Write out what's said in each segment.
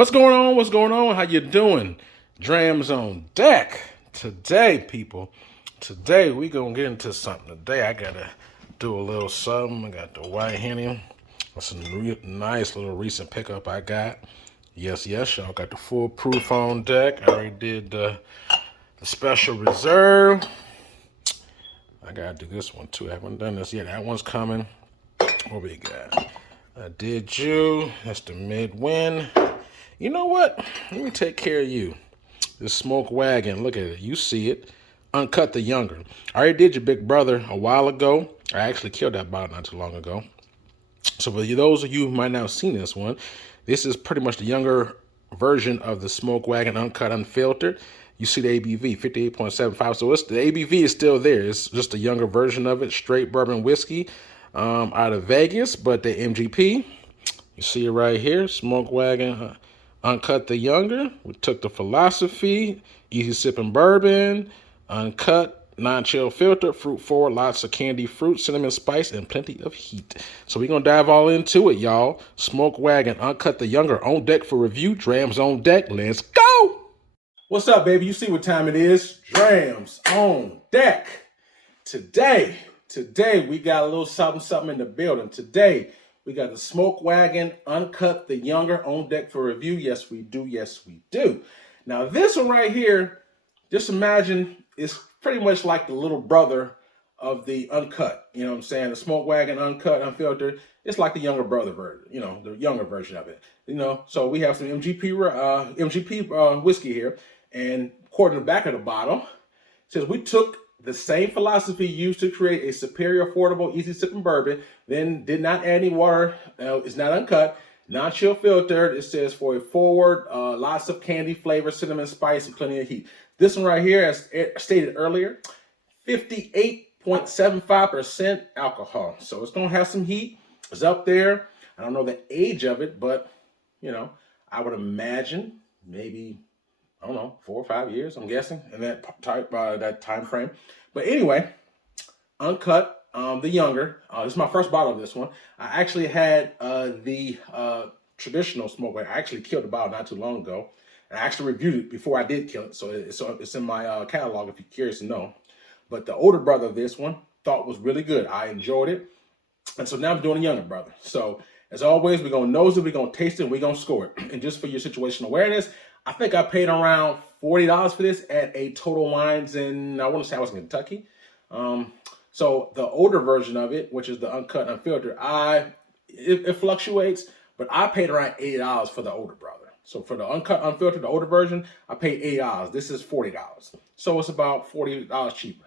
What's going on? What's going on? How you doing? Drams on deck. Today, people. Today we gonna get into something. Today I gotta do a little something. I got the white Henny. That's a nice little recent pickup I got. Yes, y'all got the full proof on deck. I already did the special reserve. I gotta do this one too. I haven't done this yet. That one's coming. What we got? I did you. That's the mid-wind. You know what? Let me take care of you. This smoke wagon. Look at it. You see it. Uncut the younger. I already did your big brother a while ago. I actually killed that bottle not too long ago. So for those of you who might not have seen this one, this is pretty much the younger version of the smoke wagon uncut unfiltered. You see the ABV, 58.75. So the ABV is still there. It's just a younger version of it. Straight bourbon whiskey out of Vegas, but the MGP. You see it right here. Smoke wagon uncut the younger. We took the philosophy. Easy sipping bourbon. Uncut. Non-chill filter, fruit forward, lots of candy fruit, cinnamon spice, and plenty of heat. So we're going to dive all into it, y'all. Smoke Wagon, Uncut the Younger, on deck for review. Drams on deck. Let's go! What's up, baby? You see what time it is. Drams on deck. Today, we got a little something in the building. Today, we got the Smoke Wagon, Uncut the Younger, on deck for review. Yes, we do. Now, this one right here, just imagine it's pretty much like the little brother of the Uncut. You know what I'm saying? The Smoke Wagon Uncut, Unfiltered. It's like the younger brother version, the younger version of it. So we have some MGP whiskey here. And according to the back of the bottle, it says we took the same philosophy used to create a superior, affordable, easy sipping bourbon, then did not add any water. It's not uncut. Non-chill filtered. It says for a forward, lots of candy flavor, cinnamon spice, and plenty of heat. This one right here, as stated earlier, 58.75% alcohol. So it's going to have some heat. It's up there. I don't know the age of it, but, I would imagine maybe, 4 or 5 years, I'm guessing, in that time frame. But anyway, Uncut, the younger. This is my first bottle of this one. I actually had the traditional smoke wagon. I actually killed the bottle not too long ago. I actually reviewed it before I did kill it, so it's in my catalog if you're curious to know. But the older brother of this one thought was really good. I enjoyed it. And so now I'm doing a younger brother. So as always, we're going to nose it, we're going to taste it, and we're going to score it. And just for your situational awareness, I think I paid around $40 for this at a Total Wines I want to say I was in Kentucky. So the older version of it, which is the Uncut Unfiltered, it fluctuates, but I paid around $80 for the older brother. So for the Uncut Unfiltered, the older version, I paid $80. This is $40. So it's about $40 cheaper.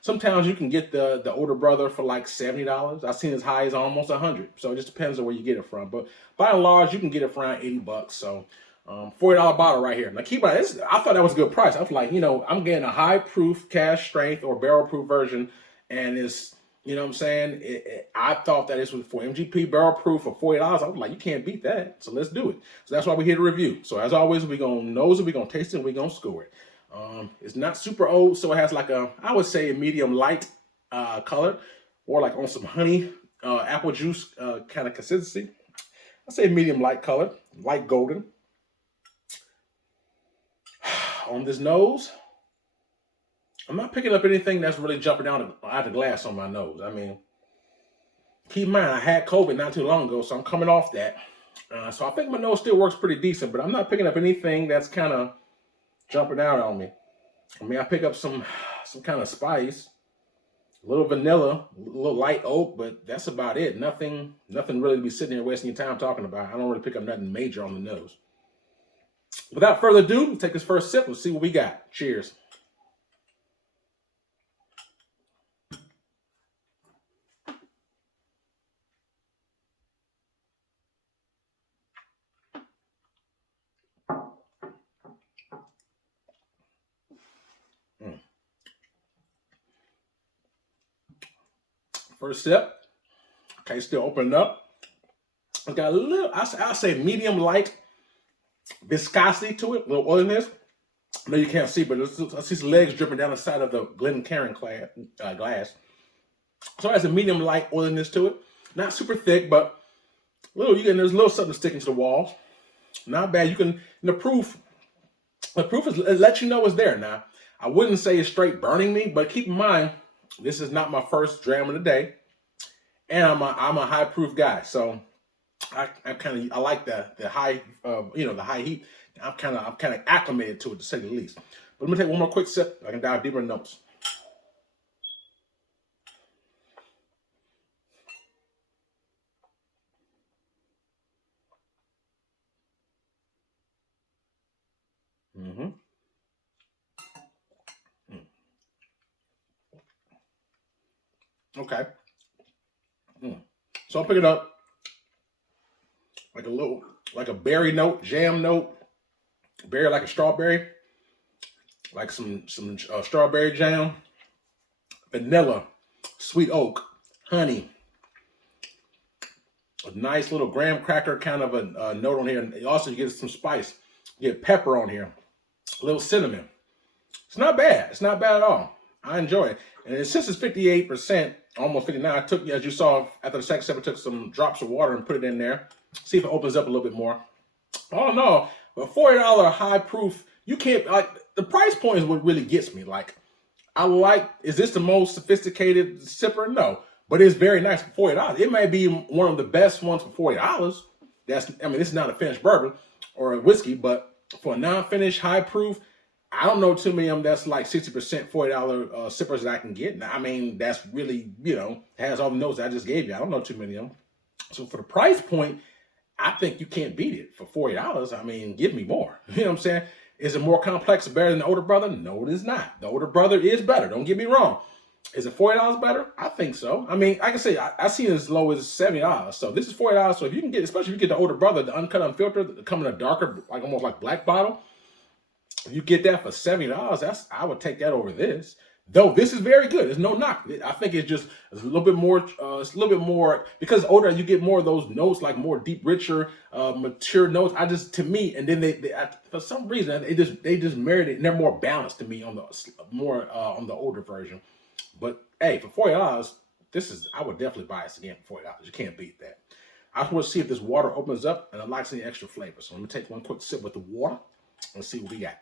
Sometimes you can get the older brother for like $70. I've seen as high as almost $100. So it just depends on where you get it from. But by and large, you can get it for around $80. So $40 bottle right here. Now keep in mind, I thought that was a good price. I was like, I'm getting a high proof, cask strength, or barrel proof version, and it's, I thought that this was for MGP barrel proof for $40. I was like, you can't beat that. So let's do it. So that's why we're here to review. So as always, we're going to nose it, we're going to taste it, and we're going to score it. It's not super old, so it has like I would say a medium light color, or like on some honey, apple juice kind of consistency. I say medium light color, light golden. On this nose, I'm not picking up anything that's really jumping out of the glass on my nose. I mean, keep in mind, I had COVID not too long ago, so I'm coming off that. So I think my nose still works pretty decent, but I'm not picking up anything that's kind of jumping out on me. I mean, I pick up some kind of spice, a little vanilla, a little light oak, but that's about it. Nothing really to be sitting here wasting your time talking about. I don't really pick up nothing major on the nose. Without further ado, we'll take this first sip and see what we got. Cheers. First sip. Okay, still opening up. It's got a little, I'll say medium light viscosity to it, a little oiliness. I know you can't see, but I see some legs dripping down the side of the Glencairn glass. So it has a medium light oiliness to it. Not super thick, but there's a little something sticking to the walls. Not bad. You can the proof is it lets you know it's there. Now, I wouldn't say it's straight burning me, but keep in mind, this is not my first dram of the day, and I'm a high proof guy, so I like the high the high heat. I'm kind of acclimated to it, to say the least. But let me take one more quick sip. I can dive deeper in notes. Mm-hmm. Okay. Mm. So I'll pick it up like like a berry note, jam note, berry like a strawberry, like some strawberry jam, vanilla, sweet oak, honey, a nice little graham cracker kind of a note on here, and also you get some spice. You get pepper on here, a little cinnamon. It's not bad. It's not bad at all. I enjoy it, and since it's 58%, almost 59, I took, as you saw after the second sip, I took some drops of water and put it in there. See if it opens up a little bit more. Oh no, but $40 high proof, you can't like the price point is what really gets me. Like is this the most sophisticated sipper? No, but it's very nice for $40. It may be one of the best ones for $40. This is not a finished bourbon or a whiskey, but for a non-finished high proof, I don't know too many of them that's like 60% $40 sippers that I can get. I mean, that's really, has all the notes I just gave you. I don't know too many of them. So for the price point, I think you can't beat it for $40. I mean, give me more. You know what I'm saying? Is it more complex or better than the older brother? No, it is not. The older brother is better. Don't get me wrong. Is it $40 better? I think so. I mean, like I say, I seen as low as $70. So this is $40. So if you can get, especially if you get the older brother, the uncut, unfiltered, coming in a darker, like almost like black bottle, if you get that for $70, I would take that over this. Though this is very good. There's no knock. I think it's a little bit more. It's a little bit more because older you get more of those notes, like more deep, richer, mature notes. To me, and then for some reason they just married it, and they're more balanced to me on the older version. But hey, for $40, I would definitely buy this again for $40. You can't beat that. I just want to see if this water opens up and unlocks any extra flavor. So let me take one quick sip with the water and see what we got.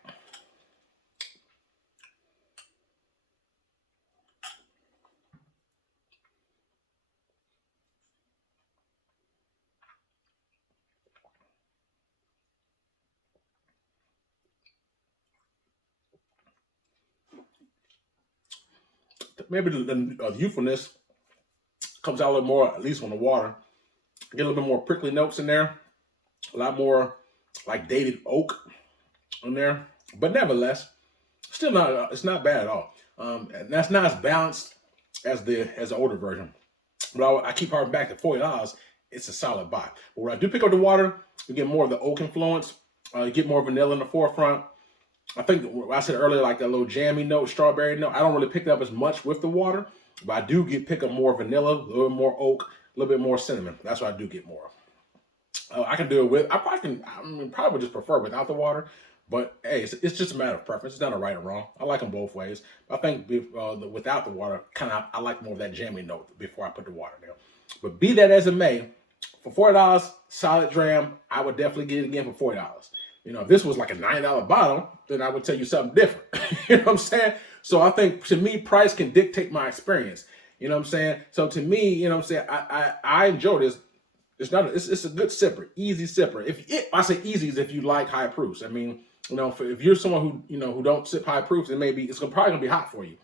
Maybe the youthfulness comes out a little more, at least on the water. Get a little bit more prickly notes in there. A lot more like dated oak in there. But nevertheless, still not. It's not bad at all. And that's not as balanced as the older version. But I keep harping back to $40. It's a solid buy. But when I do pick up the water, you get more of the oak influence. You get more vanilla in the forefront. I think I said earlier, like that little jammy note, strawberry note. I don't really pick it up as much with the water, but I do pick up more vanilla, a little more oak, a little bit more cinnamon. That's what I do get more of. I can do it with. I probably would just prefer without the water, but hey, it's just a matter of preference. It's not a right or wrong. I like them both ways. I think without the water, I like more of that jammy note before I put the water there. But be that as it may, for $40, solid dram, I would definitely get it again for $40. If this was like a $9 bottle, then I would tell you something different. You know what I'm saying? So I think to me, price can dictate my experience. You know what I'm saying? So to me, you know what I'm saying, I enjoy this. It's a good sipper, easy sipper. I say easy is if you like high proofs. I mean, if you're someone who don't sip high proofs, it's probably gonna be hot for you.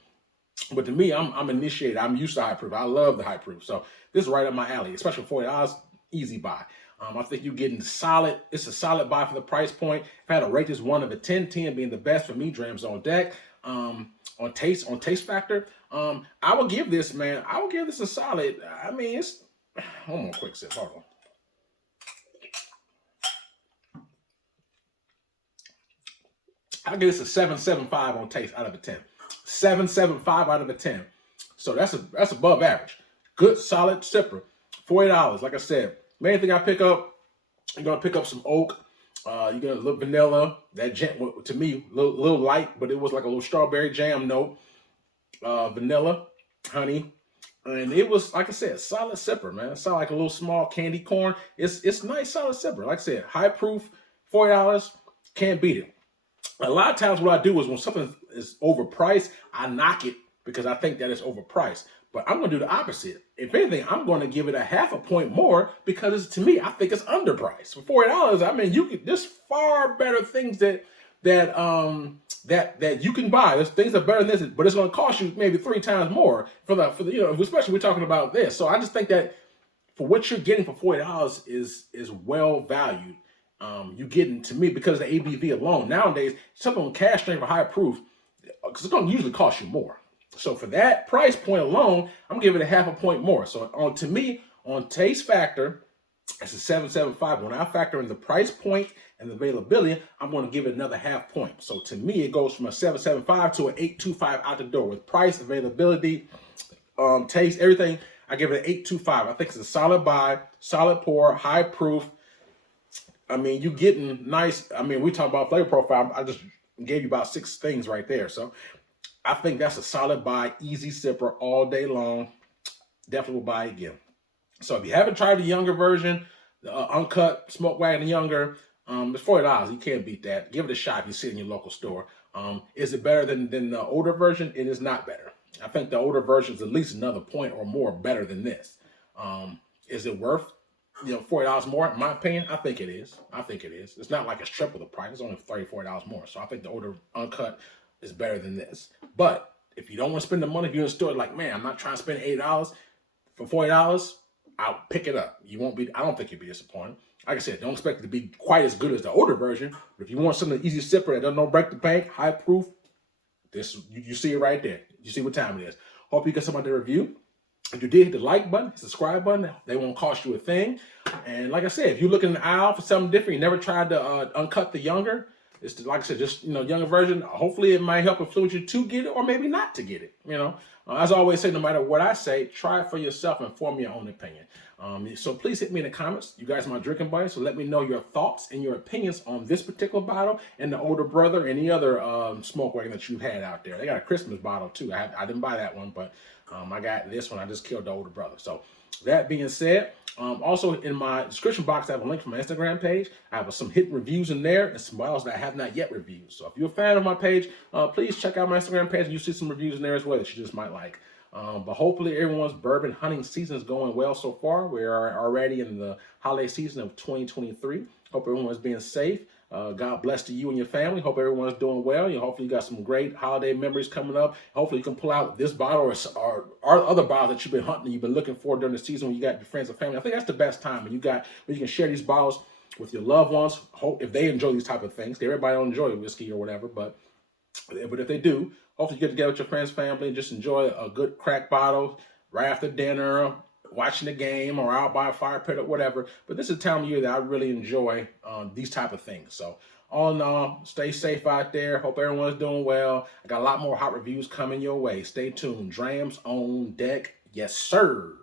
But to me, I'm initiated. I'm used to high proof. I love the high proof. So this is right up my alley, especially for $40, easy buy. I think you're getting solid. It's a solid buy for the price point. If I had to rate this 1 of a 10, 10 being the best for me, Drams on deck. On taste factor, I would give this, man. I would give this a solid. I mean, it's one more quick sip. Hold on. I'll give this a 7.75 on taste out of a 10. 7.75 out of a 10. So that's above average. Good, solid sipper. $40. Like I said, main thing I pick up, you're gonna pick up some oak. You're gonna look vanilla. That jam, to me, little light, but it was like a little strawberry jam note. Vanilla, honey, and it was, like I said, solid sipper, man. It sounded like a little small candy corn. It's nice, solid sipper. Like I said, high proof $40, can't beat it. A lot of times what I do is when something is overpriced, I knock it because I think that it's overpriced. But I'm going to do the opposite. If anything, I'm going to give it a half a point more because to me, I think it's underpriced. For $40, I mean, there's far better things that you can buy. There's things that are better than this, but it's going to cost you maybe 3 times more for the especially we're talking about this. So I just think that for what you're getting for $40 is well valued. You getting, to me, because of the ABV alone. Nowadays, something on cash strength or high proof, because it's going to usually cost you more. So for that price point alone, I'm giving it a half a point more. So to me, on taste factor, it's a 7.75. When I factor in the price point and the availability, I'm going to give it another half point. So to me, it goes from a 7.75 to an 8.25 out the door with price, availability, taste, everything. I give it an 8.25. I think it's a solid buy, solid pour, high proof. I mean, you getting nice. I mean, we talk about flavor profile. I just gave you about 6 things right there. So I think that's a solid buy, easy sipper all day long. Definitely will buy again. So if you haven't tried the younger version, the Uncut, Smoke Wagon Younger, it's $40. You can't beat that. Give it a shot if you see it in your local store. Is it better than the older version? It is not better. I think the older version is at least another point or more better than this. Is it worth $40 more? In my opinion, I think it is. It's not like it's triple the price. It's only $34 more. So I think the older Uncut is better than this. But if you don't want to spend the money, if you're in a store like, man, I'm not trying to spend $80 for $40, I'll pick it up. I don't think you'll be disappointed. Like I said, don't expect it to be quite as good as the older version. But if you want something easy sipper that doesn't break the bank, high proof, you see it right there. You see what time it is. Hope you got somebody to review. If you did, hit the like button, subscribe button. They won't cost you a thing. And like I said, if you're looking in the aisle for something different, you never tried to Uncut the Younger, it's like I said, just younger version. Hopefully, it might help influence you to get it, or maybe not to get it. As I always say, no matter what I say, try it for yourself and form your own opinion. So please hit me in the comments. You guys are my drinking buddies, so let me know your thoughts and your opinions on this particular bottle and the older brother, any other Smoke Wagon that you've had out there. They got a Christmas bottle too. I didn't buy that one, but I got this one. I just killed the older brother. So that being said, also in my description box, I have a link for my Instagram page. I have some hidden reviews in there and some bottles that I have not yet reviewed. So if you're a fan of my page, please check out my Instagram page and you see some reviews in there as well that you just might like. But hopefully everyone's bourbon hunting season is going well so far. We are already in the holiday season of 2023. Hope everyone's being safe. God bless to you and your family. Hope everyone's doing well. Hopefully you got some great holiday memories coming up. Hopefully you can pull out this bottle or other bottles that you've been hunting, you've been looking for during the season when you got your friends and family. I think that's the best time when you can share these bottles with your loved ones. Hope if they enjoy these type of things. Everybody don't enjoy whiskey or whatever, but if they do, hopefully you get together with your friends, family, and just enjoy a good crack bottle right after dinner, watching the game, or out by a fire pit or whatever. But this is a time of year that I really enjoy these type of things. So all in all, stay safe out there. Hope everyone's doing well. I got a lot more hot reviews coming your way. Stay tuned. Drams on deck. Yes, sir.